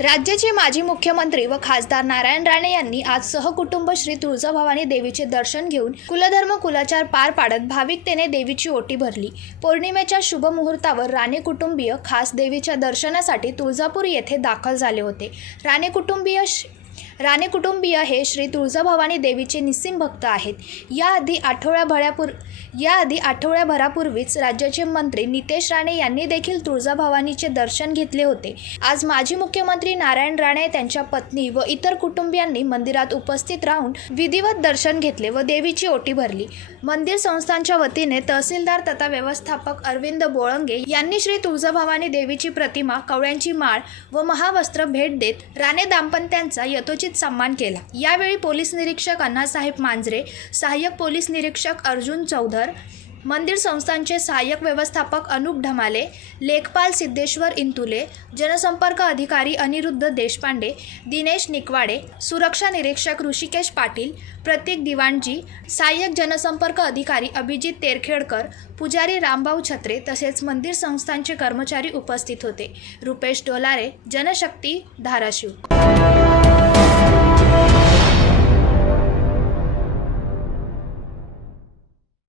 राज्याचे माजी मुख्यमंत्री व खासदार नारायण राणे यांनी आज सहकुटुंब श्री तुळजाभवानी देवीचे दर्शन घेऊन कुलधर्म कुलाचार पार पाडत भाविकतेने देवीची ओटी भरली. पौर्णिमेच्या शुभ मुहूर्तावर राणे कुटुंबीय खास देवीच्या दर्शनासाठी तुळजापूर येथे दाखल झाले होते. राणे कुटुंबीय श- राणे कुटुंबीय हे श्री तुळजाभवानी देवीचे निस्सिम भक्त आहेत. याआधी आठवड्याभरापूर याआधी आठवड्याभरापूर्वीच राज्याचे मंत्री नितेश राणे यांनी देखील तुळजाभवानीचे दर्शन घेतले होते. आज माजी मुख्यमंत्री नारायण राणे त्यांच्या पत्नी व इतर कुटुंबियांनी मंदिरात उपस्थित राहून विधिवत दर्शन घेतले व देवीची ओटी भरली. मंदिर संस्थांच्या वतीने तहसीलदार तथा व्यवस्थापक अरविंद बोळंगे यांनी श्री तुळजाभवानी देवीची प्रतिमा कवळ्यांची माळ व महावस्त्र भेट देत राणे दाम्पत्यांचा यथोचित सन्मान केला. यावेळी पोलीस निरीक्षक अण्णासाहेब मांजरे सहाय्यक पोलीस निरीक्षक अर्जुन चौधर मंदिर संस्थांचे सहाय्यक व्यवस्थापक अनुप ढमाले लेखपाल सिद्धेश्वर इंतुले जनसंपर्क अधिकारी अनिरुद्ध देशपांडे दिनेश निकवाडे सुरक्षा निरीक्षक ऋषिकेश पाटील प्रतीक दिवाणजी सहाय्यक जनसंपर्क अधिकारी अभिजित तेरखेडकर पुजारी रामभाऊ छत्रे तसेच मंदिर संस्थांचे कर्मचारी उपस्थित होते. रुपेश डोलारे जनशक्ती धाराशिव.